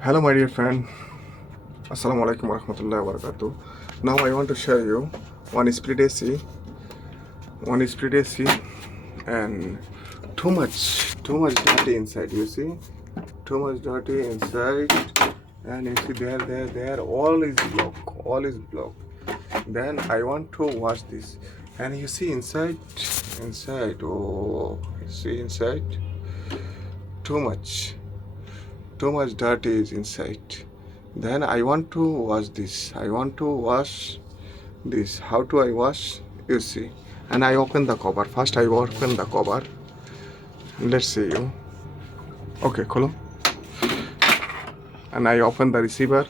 Hello, my dear friend. Assalamu alaikum warahmatullahi wabarakatuh. Now I want to share you one split AC, and too much dirty inside. You see, too much dirty inside, and you see there, all is block. Then I want to wash this, and you see inside. Oh, you see inside, too much. Too much dirt is inside. Then I want to wash this. I want to wash this. How do I wash? You see. And I open the cover. First I open the cover. Let's see you. Okay, kholo. And I open the receiver.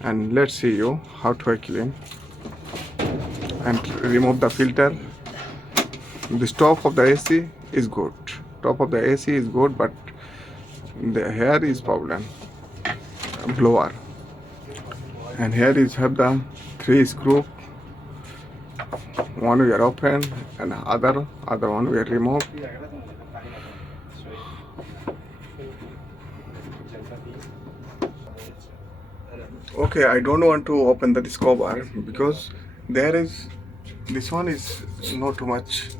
And let's see you how to I clean. And remove the filter. The top of the AC is good. Top of the AC is good, but the hair is problem. Blower. And here is have the 3 screw. One we are open and other one we are remove. Okay, I don't want to open the cover because this one is not too much.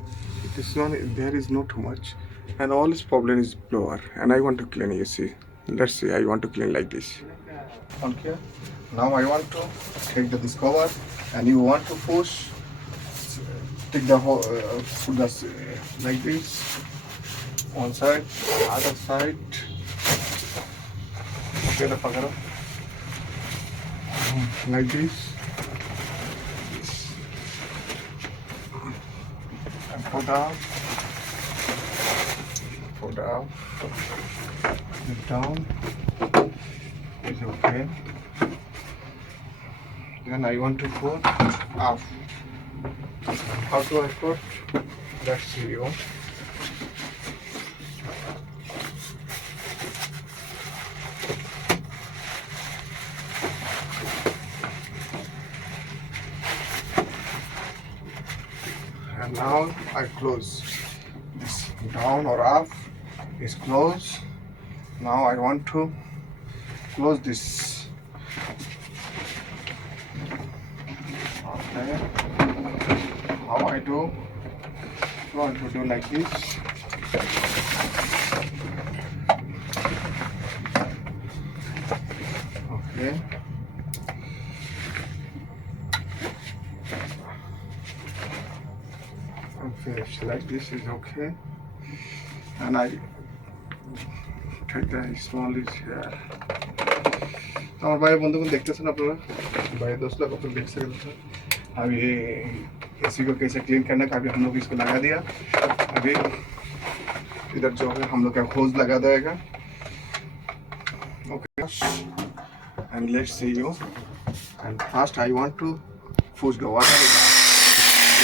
This one there is not too much, and all this problem is blower. And I want to clean. You see, let's see. I want to clean like this. Okay. Now I want to take this cover, and you want to push. Take the whole, put this like this. One side, other side. Okay, the pagara. Like this. And put down. It down. It's okay. Then I want to put up. How do I put? Let's see you. And now I close this down or up is closed. Now I want to close this. Okay. How I do? I want to do like this. Okay. Finish like this is okay, and I take the smallest here. আমার ভাই বন্ধুগণ देखते আপনারা भाई दोस्त लोग अपन देख सकते हैं अभी एसी को कैसे क्लीन करना का अभी हम लोग इसको लगा दिया अभी इधर जो है हम लोग का होज लगा देगा okay and let's see you and first I want to push the water in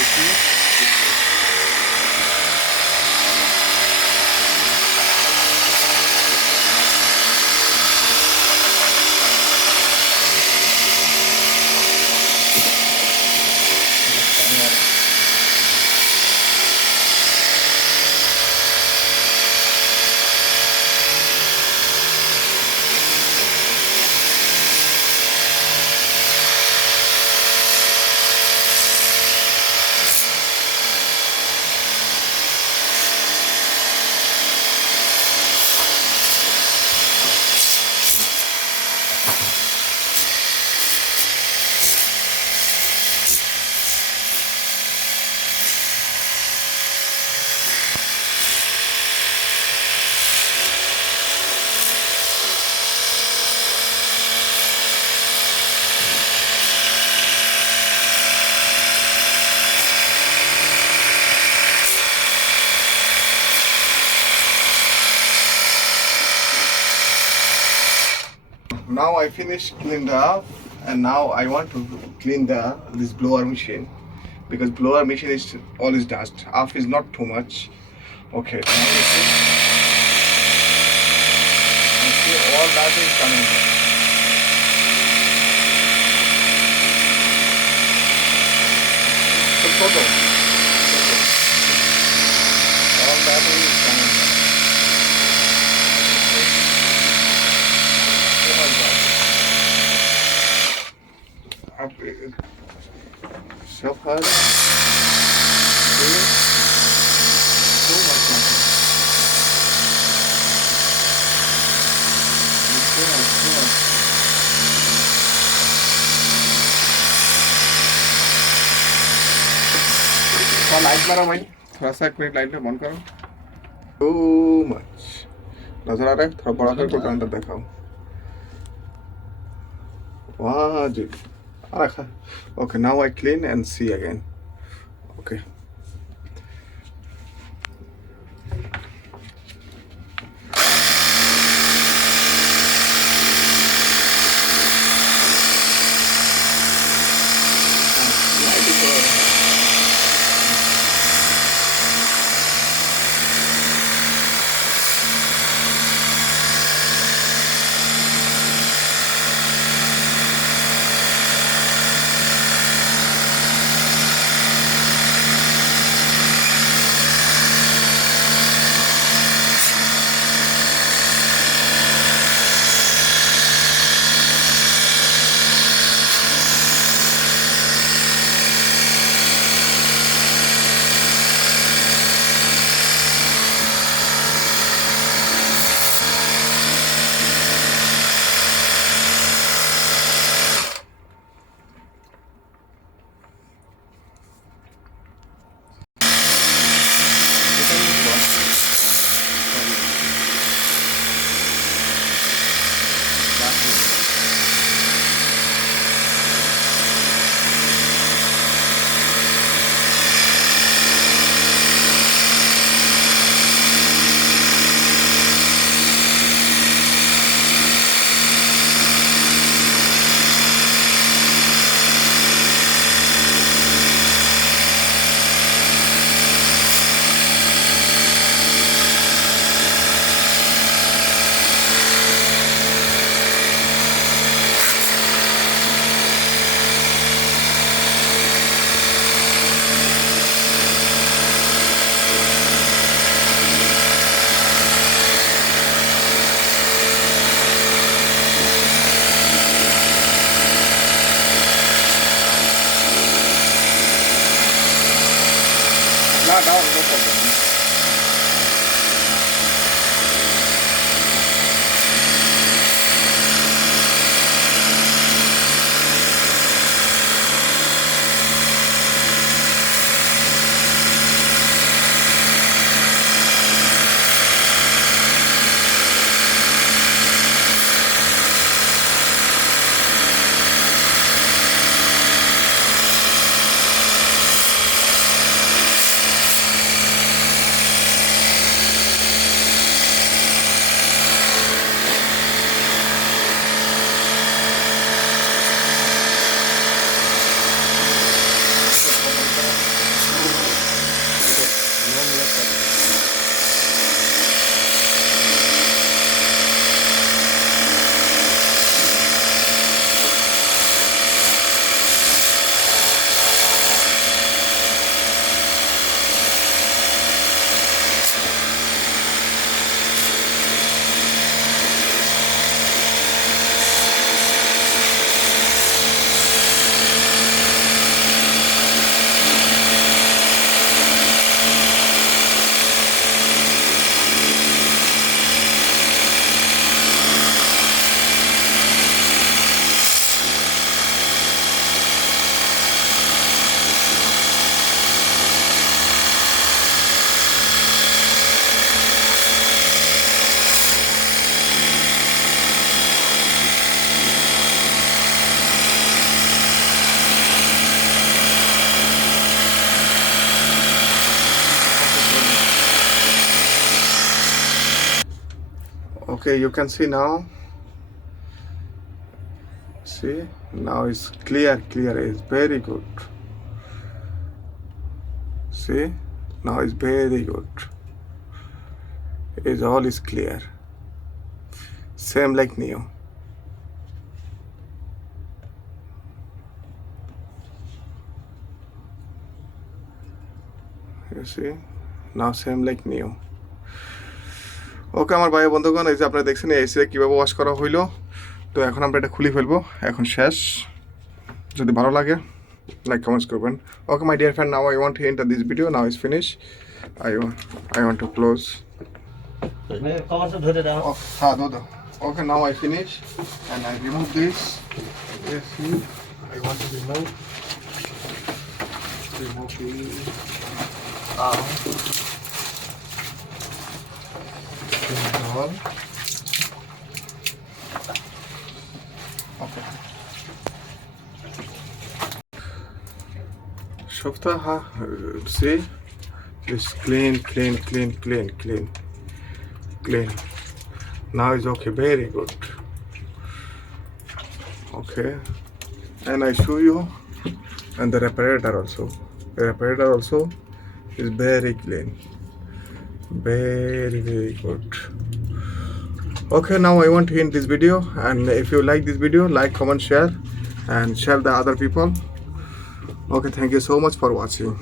you see. Now I finished clean the up and now I want to clean this blower machine because blower machine is all is dust. Off is not too much. Okay, now you see all that is coming here. All that is coming here. so hard. So much nothing. So much. थोड़ा light मारो भाई, थोड़ा सा 1 minute light बंद करो. So much. नजर आ रहा है? थोड़ा बड़ा करके अंदर दिखाओ. Wow, dude. Okay, now I clean and see again. Okay. No, no problem. Okay, you can see now. See, now it's clear, it's very good. See, now it's very good. It's all is clear. Same like new. You see, now same like new. ওকে আমার ভাই বন্ধুগণ, এই যে আপনারা দেখছেন এই এসিটা কীভাবে ওয়াশ করা হইলো। তো এখন আমরা এটা খুলে ফেলবো, এখন শেষ। যদি ভালো লাগে লাইক কমেন্টস করবেন। Okay my dear friend, now I want to end this video, now is finish. I want to close. Okay, now I finish and I remove this. Yes, see, I want to remove the all. Okay. شفتها see, it's clean. Now it's okay, very good. Okay, and I show you, and the reparator also. The reparator also is very clean, very good. Okay, now I want to end this video, and if you like this video, like, comment, share, and share the other people. Okay, thank you so much for watching.